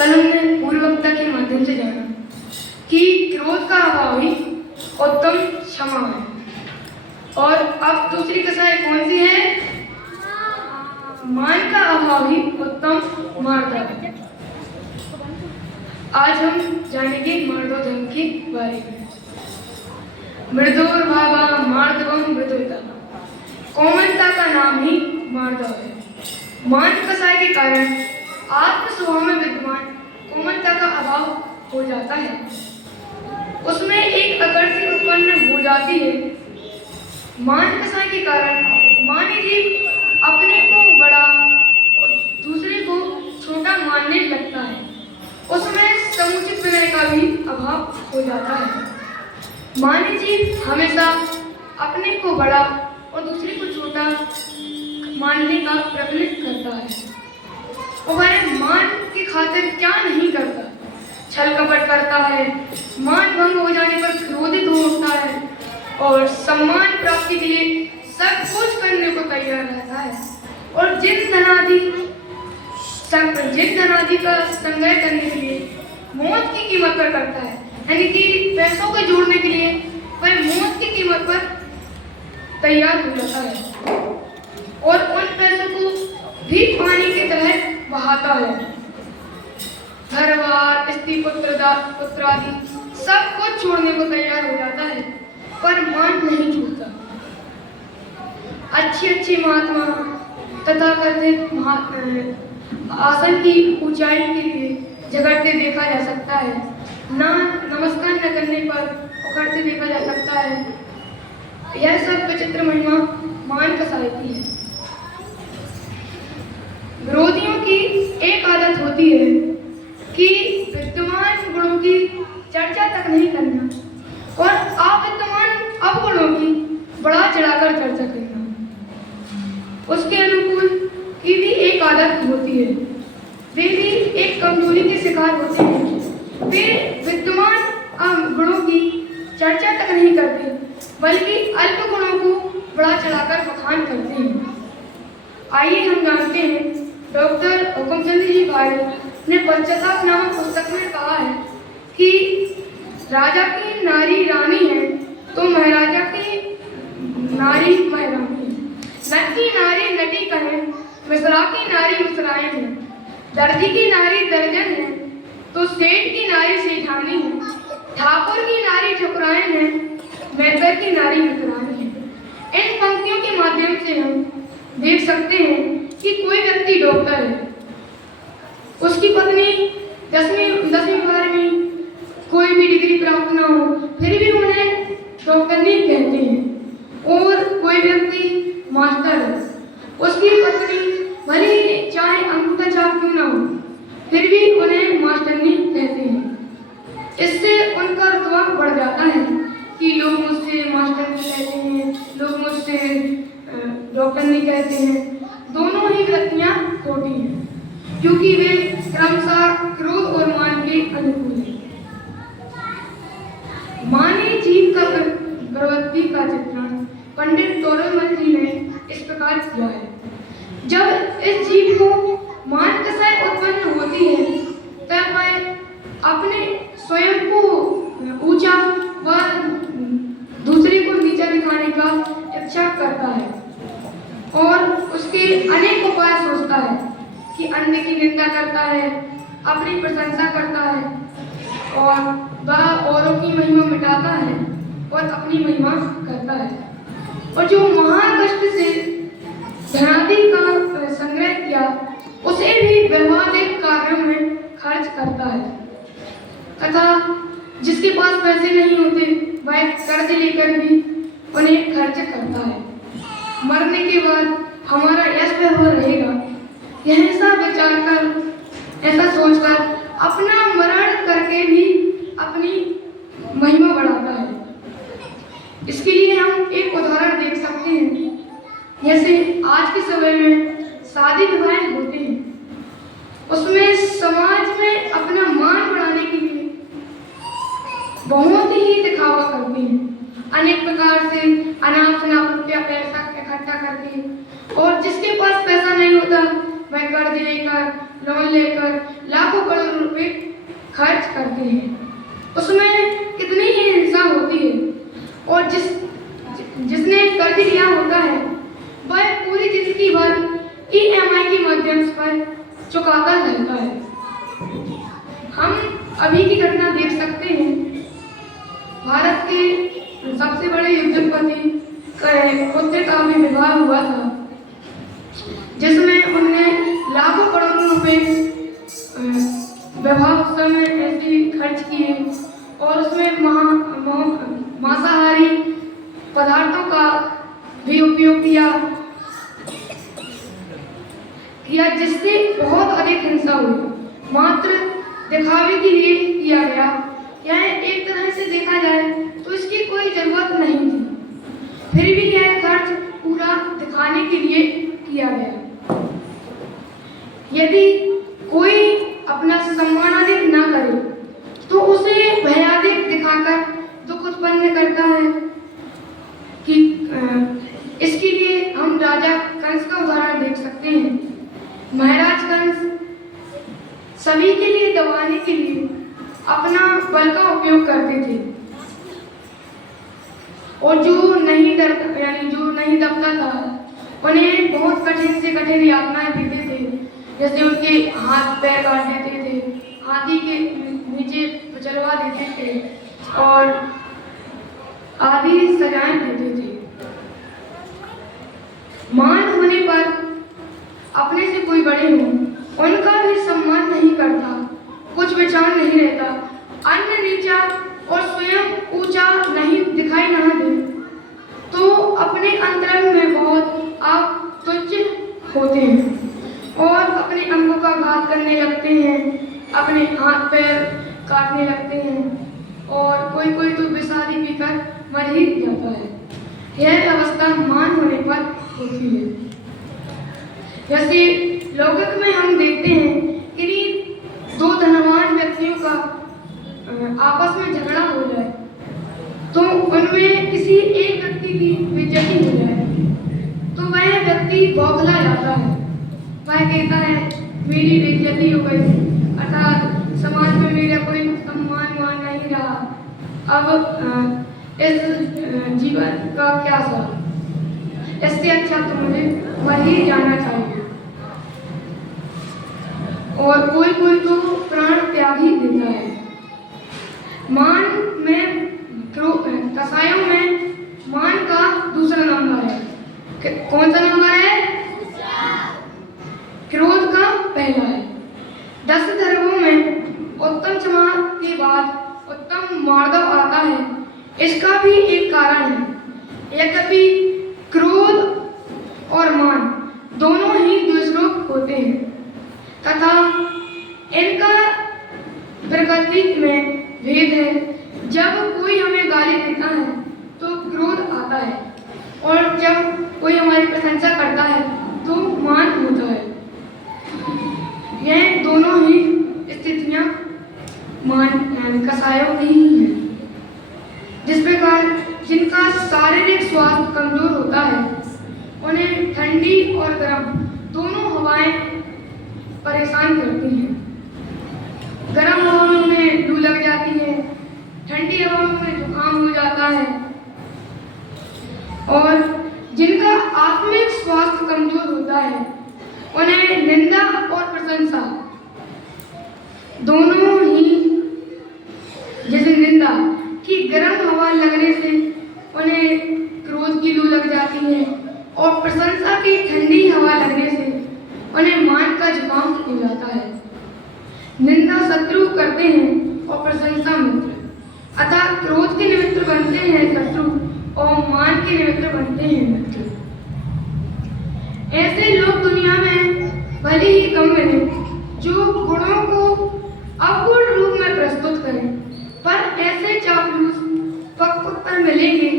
कल हमने पूर्ववक्ता के माध्यम से जाना कि क्रोध का अभाव ही उत्तम क्षमा है। और अब दूसरी कसाई कौन सी है? मान का अभाव ही उत्तम मार्दव है। आज हम जानेंगे मार्दव धर्म के बारे में। मृदुर भावा मार्दवम मृदुता, कोमलता का नाम ही मार्दव है। मान कसाय के कारण आत्म स्वभाव में विद्यमान कोमलता का अभाव हो जाता है, उसमें एक आकर्षण उत्पन्न हो जाती है। मान कसाय के कारण मानव जीव अपने को बड़ा और दूसरे को छोटा मानने लगता है, उसमें समुचित विनय का भी अभाव हो जाता है। मानव जीव हमेशा अपने को बड़ा और दूसरे को छोटा मानने का प्रचलित करता है, और वह मान की खातिर क्या नहीं करता, छल कपट करता है, मान भंग हो जाने पर क्रोधित हो उठता है और सम्मान प्राप्ति के लिए सब कुछ करने को तैयार रहता है। और जिन धनादि का संग्रह करने के लिए मौत की कीमत पर करता है, यानी कि पैसों को जोड़ने के लिए वह मौत की कीमत पर तैयार हो जाता है और उन पैसों को भी पानी की तरह बहाता है। घर-बार, स्त्री पुत्र आदि सब कुछ छोड़ने को तैयार हो जाता है, पर मान नहीं छूटता। अच्छे महात्मा तथा कथित आसन की ऊंचाई के लिए झगड़ते देखा जा सकता है, ना नमस्कार न करने पर उखड़ते देखा जा सकता है। यह सब विचित्र महिमा मान कसाई की है। विरोधियों की एक आदत होती है कि विद्यमान गुणों की चर्चा तक नहीं करना और अविद्यमान अवगुणों की बढ़ा चढ़ाकर चर्चा करना। उसके अनुकूल की भी एक आदत होती है, वे भी एक कमजोरी के शिकार होते हैं। वे विद्यमान गुणों की चर्चा तक नहीं करते, बल्कि अल्प गुणों को बढ़ा चढ़ाकर बखान करते हैं। आइए हम जानते हैं, डॉक्टर हुकुमचंद जी भारत ने पश्चाताप नामक पुस्तक में कहा है कि राजा की नारी रानी है तो महाराजा की नारी महारानी है। नट की नारी नटी कहे, मिश्रा की नारी मिश्रायन है। दर्जी की नारी दर्जन है तो सेठ की नारी सेठानी है। ठाकुर की नारी ठकुरायन है, मैतर की नारी मित्रानी है। इन पंक्तियों के माध्यम से हम देख सकते हैं कि कोई व्यक्ति डॉक्टर है, उसकी पत्नी 10वीं 12वीं कोई भी डिग्री प्राप्त ना हो, फिर भी उन्हें डॉक्टर नहीं कहते हैं। और कोई व्यक्ति मास्टर है, उसकी पत्नी भले ही चाहे अंगूठा छाप क्यों ना हो, फिर भी उन्हें मास्टर नहीं कहते हैं। इससे उनका रुतबा बढ़ जाता है कि लोग मुझसे मास्टर नहीं कहते हैं, लोग मुझसे डॉक्टर नहीं कहते हैं। दोनों ही वृत्तियां खोटी हैं, क्योंकि वे क्रमशः क्रोध और मान के अनुकूल हैं। मानव जीव का प्रवृत्ति का चित्रण पंडित तोरलमल जी ने इस प्रकार किया है। जब इस जीव को मान कसाई उत्पन्न होती है, तब वह अपने स्वयं को ऊंचा व दूसरे को नीचा दिखाने का इच्छा करता है और उसके अनेक उपाय सोचता है कि अन्य की निंदा करता है, अपनी प्रशंसा करता है और वह औरों की महिमा मिटाता है और अपनी महिमा करता है। और जो महाकष्ट से धनादि का संग्रह किया, उसे भी व्यवहारिक कार्यों में खर्च करता है तथा जिसके पास पैसे नहीं होते वह कर्ज लेकर भी उन्हें खर्च करता है। मरने के बाद हमारा यश व्यवहार रहेगा, यह ऐसा विचार कर, ऐसा सोचकर अपना मरण करके भी अपनी महिमा बढ़ाता है। इसके लिए हम एक उदाहरण देख सकते हैं। जैसे आज के समय में शादी विवाह होते हैं, उसमें समाज में अपना मान बढ़ाने के लिए बहुत ही दिखावा करते हैं। अनेक प्रकार से अनाप शनाप रुपया पैसा इकट्ठा करके, और जिसके पास पैसा नहीं होता वह कर्ज लेकर, लोन लेकर लाखों करोड़ रुपए खर्च करते हैं। उसमें कितनी ही हिंसा होती है और जिसने कर्ज लिया होता है वह पूरी जिंदगी भर EMI के माध्यम पर चुकाता रहता है। हम अभी की घटना देख सकते हैं, भारत के सबसे बड़े उद्योगपति का पुत्र का भी विवाह हुआ था, जिसमें उन्होंने लाखों करोड़ रुपए विवाह उत्सव में ऐसे खर्च किए और उसमें मांसाहारी पदार्थों का भी उपयोग किया, जिससे बहुत अधिक हिंसा हुई। मात्र दिखावे के लिए किया गया। यह एक तरह से देखा जाए तो इसकी कोई जरूरत नहीं थी, फिर भी यह खर्च पूरा दिखाने के लिए किया गया। यदि कोई अपना सम्मानाधिक न करे तो उसे भयाधिक दिखाकर दुख उत्पन्न करता है कि इसके लिए हम राजा कंस का उदाहरण देख सकते हैं। महाराज कंस सभी के लिए दबाने के लिए अपना बल का उपयोग करते थे और जो नहीं दबता था उन्हें बहुत कठिन से कठिन यातनाएं देते थे, जैसे उनके हाथ पैर काट देते थे, हाथी के नीचे चलवा देते थे और आदि सजाएं देते थे। मान होने पर अपने से कोई बड़े हों उनका भी सम्मान नहीं करता, कुछ विचार नहीं रहता, अन्य नीचा और स्वयं ऊंचा नहीं दिखाई ना दे तो अपने अंतरंग में बहुत आप तुच्छ होते हैं और अपने अंगों का घात करने लगते हैं, अपने हाथ पैर काटने लगते हैं और कोई तो विषादी पीकर मर ही जाता है। यह अवस्था मान होने पर होती है। जैसे लौकिक में हम देखते हैं कि दो धनवान व्यक्तियों का आपस में झगड़ा हो जाए तो उनमें किसी एक व्यक्ति की बेइज्जती हो जाए तो वह व्यक्ति बौखला जाता है, वह कहता है मेरी बेइज्जती हो गई, अर्थात समाज में मेरा कोई सम्मान मान नहीं रहा, अब इस जीवन का क्या सवाल, इससे अच्छा तो मुझे मर ही जाना चाहिए। और कोई तो प्राण त्याग ही देता है। मान में कसायों में मान का दूसरा नंबर है। कौन सा नंबर है? क्रोध का पहला है। 10 धर्मों में उत्तम क्षमा के बाद उत्तम मार्दव आता है। इसका भी एक कारण है। यद्यपि क्रोध और मान दोनों ही द्वेषरूप होते हैं तथा इनका प्रकृति में भेद है। जब कोई हमें गाली देता है तो क्रोध आता है और जब कोई हमारी प्रशंसा करता है तो मान होता है। यह दोनों ही स्थितियां मान कसायों की ही हैं। जिस प्रकार जिनका शारीरिक स्वास्थ्य कमजोर होता है उन्हें ठंडी और गर्म दोनों हवाएं परेशान करती हैं। गर्म हवाओं में लू लग जाती है, ठंडी हवाओं में जुकाम हो जाता है। और जिनका आत्मिक स्वास्थ्य कमजोर होता है उन्हें निंदा और प्रशंसा दोनों ही, जैसे निंदा की गर्म हवा लगने से उन्हें क्रोध की लू लग जाती है और प्रशंसा की ठंडी हवा लगने से उन्हें मान का जुकाम हो जाता है। निंदा शत्रु करते हैं और प्रशंसा मित्र, अतः क्रोध के निमित्त बनते हैं शत्रु और मान के निमित्त बनते हैं मित्र। ऐसे लोग दुनिया में भले ही कम मिले जो गुणों को अवगुण रूप में प्रस्तुत करें, पर ऐसे चापलूस पक्का मिलेंगे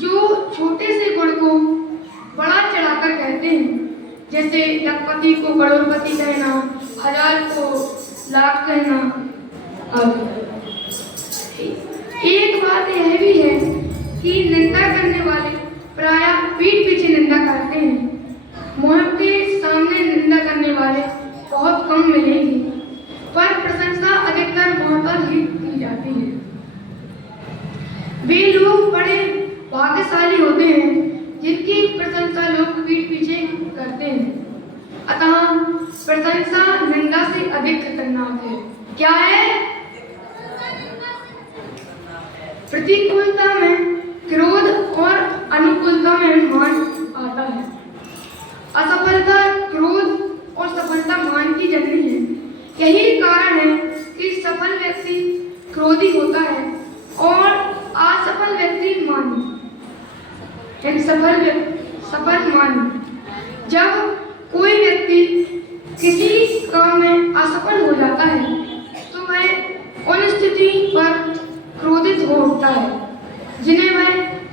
जो छोटे से गुण को बड़ा चढ़ाकर कहते हैं, जैसे लखपति को करोड़पति कहना, 1000 को लाख कहना आदि। एक बात यह भी है कि निंदा करने वाले प्रायः पीठ पीछे निंदा करते हैं, मुंह के सामने निंदा करने वाले जाती है। वे लोग बड़े भाग्यशाली होते हैं जिनकी प्रशंसा लोग पीठ पीछे करते हैं। अतः प्रशंसा निंदा से अधिक खतरनाक है। क्या है? प्रतिकूलता में क्रोध और अनुकूलता में मान आता है। असफलता क्रोध और सफलता मान की जननी है। यही कारण है कि सफल व्यक्ति क्रोधी होता है और असफल व्यक्ति मानी। सफल मानी। जब कोई व्यक्ति किसी काम में असफल हो जाता है तो वह उन स्थिति पर क्रोधित हो उठता है जिन्हें वह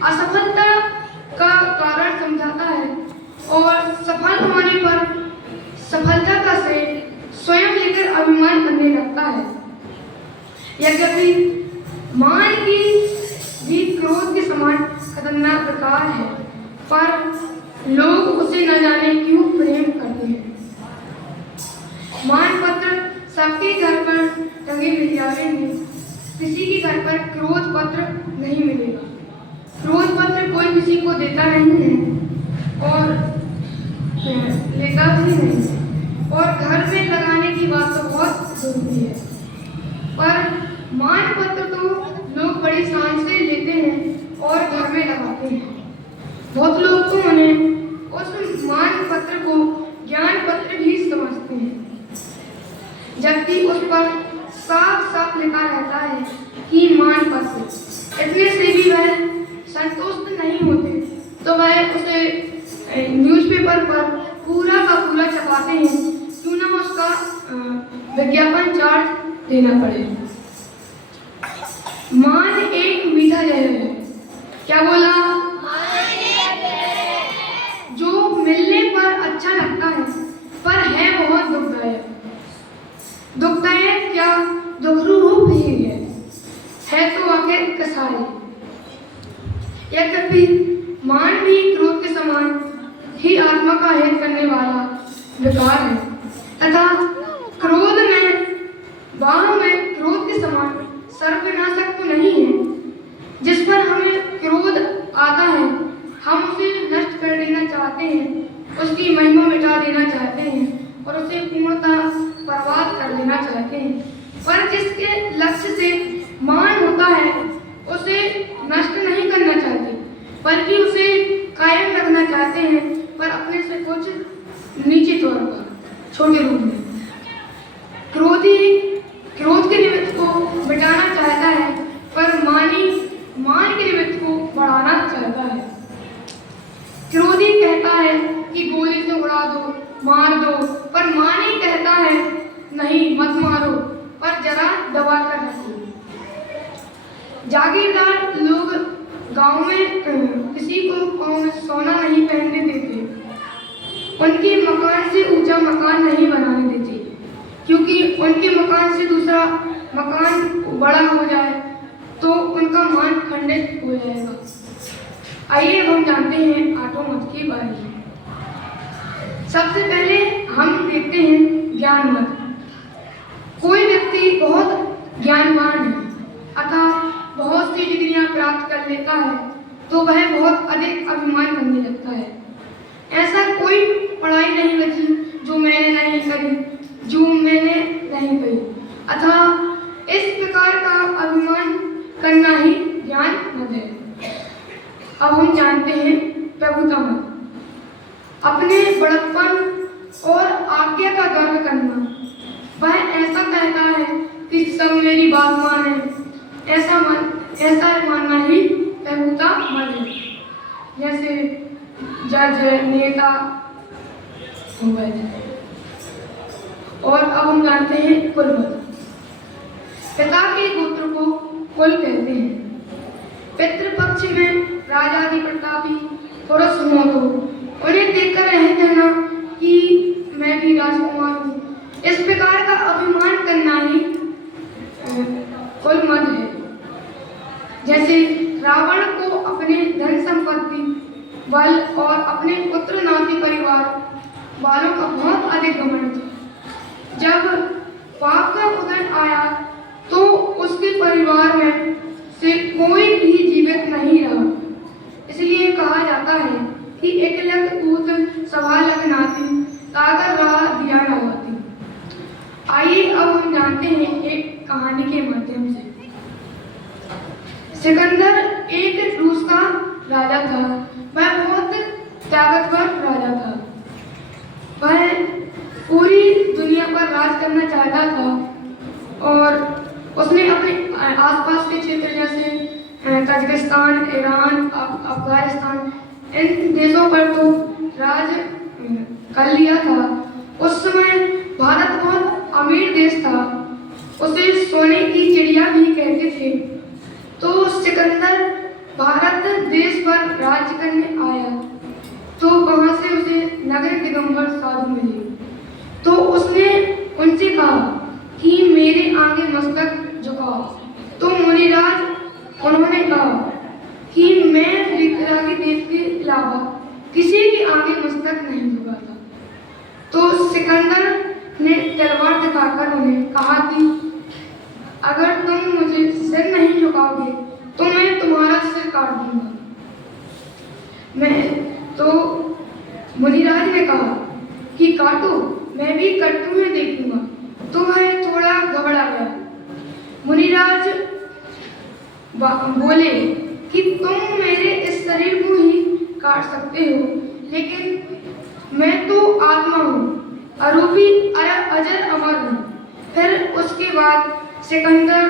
असफलता का कारण समझाता है और सफल होने पर सफलता का श्रेय स्वयं लेकर अभिमान करने लगता है। यद्यपि मान की भी क्रोध के समान खतरनाक प्रकार है, पर लोग उसे न जाने क्यों प्रेम करते हैं। मान पत्र सबके घर पर टंगे मिल जाएंगे, किसी के घर पर क्रोध पत्र नहीं मिलेगा। क्रोध पत्र कोई किसी को देता नहीं है और लेता भी नहीं है, और घर में लगाने की बात तो बहुत जरूरी है। पर मान पत्र तो लोग बड़ी शान से लेते हैं और घर में लगाते हैं। बहुत लोग तो उन्हें उस मान पत्र को ज्ञान पत्र भी समझते हैं, जबकि उस पर साफ साफ लिखा रहता है कि मान पत्र। इतने से भी वह संतुष्ट नहीं होते तो वह उसे न्यूज़पेपर पर पूरा का पूरा छपाते हैं, क्यों ना उसका विज्ञापन चार्ज देना पड़े। मान एक मीठा जहर है। क्या बोला? जो मिलने पर अच्छा लगता है पर है बहुत दुखदायक। दुखदायक क्या दुखरूप ही है तो आखिर कसाई। यद्यपि मान भी क्रोध के समान ही आत्मा का हित करने वाला विकार है, तथा क्रोध में वाह में क्रोध के समान सर्वनाशक तो नहीं है। जिस पर हमें क्रोध आता है हम उसे नष्ट कर देना चाहते हैं, उसकी महिमा मिटा देना चाहते हैं और उसे पूर्णतः बर्बाद कर देना चाहते हैं। पर जिसके लक्ष्य से मान होता है उसे नष्ट नहीं करना चाहते, बल्कि उसे कायम रखना चाहते हैं, पर अपने से कुछ नीचे तौर पर, छोटे रूप में। क्रोधी क्रोध के निमित्त को मिटाना चाहता है, पर मानी मान के निमित्त को बढ़ाना चाहता है। क्रोधी कहता है कि गोली से उड़ा दो, मार दो, पर मानी कहता है नहीं मत मारो, पर जरा दबा कर रखो। जागीरदार लोग गांव में किसी को पाँव में सोना नहीं पहनने देते, उनके मकान से ऊंचा मकान नहीं बनाने देते, क्योंकि उनके मकान से दूसरा मकान बड़ा हो जाए तो उनका मान खंडित हो जाएगा। आइए हम जानते हैं आठों मत के बारे में। सबसे पहले हम देखते हैं ज्ञान मत। कोई व्यक्ति बहुत ज्ञानवान है, अतः बहुत सी डिग्रियां प्राप्त कर लेता है तो वह बहुत अधिक अभिमान करने लगता है। ऐसा कोई पढ़ाई नहीं बची जो मैंने नहीं करी, जो मैंने नहीं करी। अतः इस प्रकार का अभिमान करना ही ज्ञान मत है। अब हम जानते हैं प्रभुता मत। अपने बड़प्पन और आज्ञा का गर्व करना। वह ऐसा कहता है कि सब मेरी बात माने, ऐसा मानना ही प्रभुता मत है। जैसे जज नेता हो गए। और अब हम जानते हैं कुल मत। पिता के गोत्र को कुल कहते हैं। पितृपक्ष में राजादि प्रतापी पुरुष हो तो उन्हें देखकर यह कहना कि मैं भी राजकुमार हूँ, इस प्रकार का अभिमान करना ही कुल मत है। जैसे रावण को अपने धन संपत्ति, बल और अपने पुत्र नाती परिवार वालों का बहुत अधिक घमंड था। जब पाप का उदय आया तो उसके परिवार जानते हैं एक कहानी के माध्यम से। सिकंदर एक रूस का राजा था। वह बहुत ताकतवर राजा था। वह पूरी दुनिया पर राज करना चाहता था और उसने अपने आसपास के क्षेत्र जैसे ताजिकिस्तान, ईरान, अफगानिस्तान, इन देशों पर तो राज कर लिया था। उस समय भारत बहुत अमीर देश था। उसे सोने की चिड़िया भी कहते थे। तो सिकंदर भारत देश पर राज्य करने आया तो वहां से उसे नगर दिगंबर साधु मिले। तो उसने उनसे कहा कि मेरे आगे मस्तक झुकाओ। तो मुनिराज उन्होंने कहा कि मैं वितरागी देव के अलावा किसी के आगे मस्तक नहीं झुकाता। तो सिकंदर ने तलवार दिखाकर उन्हें कहा कि अगर तुम मुझे सिर नहीं झुकाओगे तो मैं तुम्हारा सिर काट दूंगा। तो मुनिराज ने कहा कि काटो, मैं भी करते हुए देखूंगा। तो वह थोड़ा घबरा गया। मुनिराज बोले कि तुम मेरे इस शरीर को ही काट सकते हो, लेकिन मैं तो आत्मा हूँ, अरूपी, अजर, अमर हूँ। फिर उसके बाद सिकंदर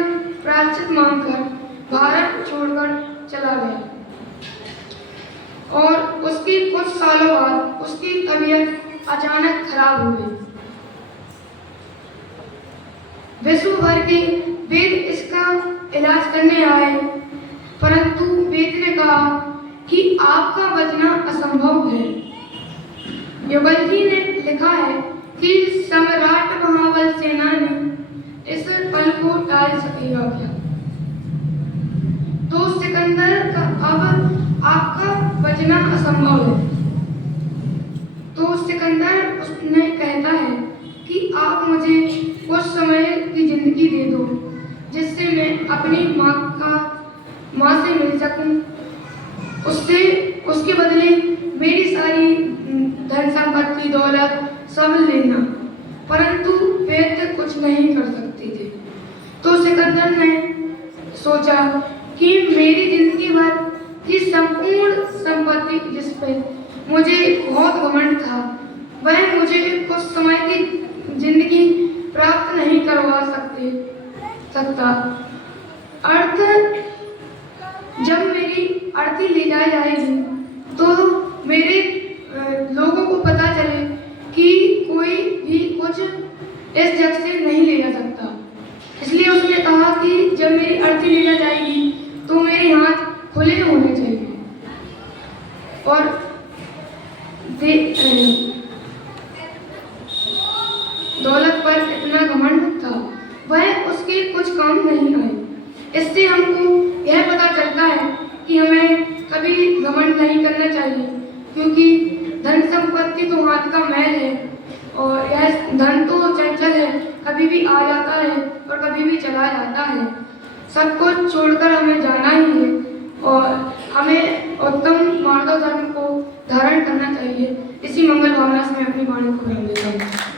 प्रायश्चित मांगकर भारत छोड़कर चला गया और उसकी कुछ सालों बाद उसकी तबीयत अचानक खराब हो गई। विश्व भर के वेद इसका इलाज करने आए, परंतु वेद ने कहा कि आपका बचना असंभव है। युगल जी ने लिखा है कि सम्राट महाबल सेना ने इस पल को टाल सकेगा क्या? तो सिकंदर का अब आपका बचना असंभव है। तो सिकंदर उसने कहता है कि आप मुझे कुछ समय की जिंदगी दे दो जिससे मैं अपनी माँ से मिल सकूं। उसके बदले मेरी सारी धन संपत्ति, दौलत सब लेना। परंतु वेद कुछ नहीं कर सकते थे। तो सिकंदर ने सोचा कि मेरी जिंदगी भर की संपूर्ण संपत्ति जिस पे मुझे बहुत घमंड था, वह मुझे कुछ समय की जिंदगी प्राप्त नहीं करवा सकता। जब मेरी अर्थी ले जाई जाएगी तो मेरे लोगों को पता चले कि कोई भी कुछ इस जग से नहीं ले जा सकता। इसलिए उसने कहा कि जब मेरी अर्थी ले जा जाएगी तो मेरे हाथ खुले होने चाहिए। और दौलत पर इतना घमंड था, वह उसके कुछ काम नहीं आए। इससे हमको यह पता चलता है कि हमें कभी घमंड नहीं करना चाहिए, क्योंकि धन संपत्ति तो हाथ का मैल है और यह धन तो चंचल है, कभी भी आ जाता है और कभी भी चला जाता है। सब कुछ छोड़कर हमें जाना ही है और हमें उत्तम मानव धर्म को धारण करना चाहिए। इसी मंगल भावना से मैं अपनी वाणी को विराम देता हूँ।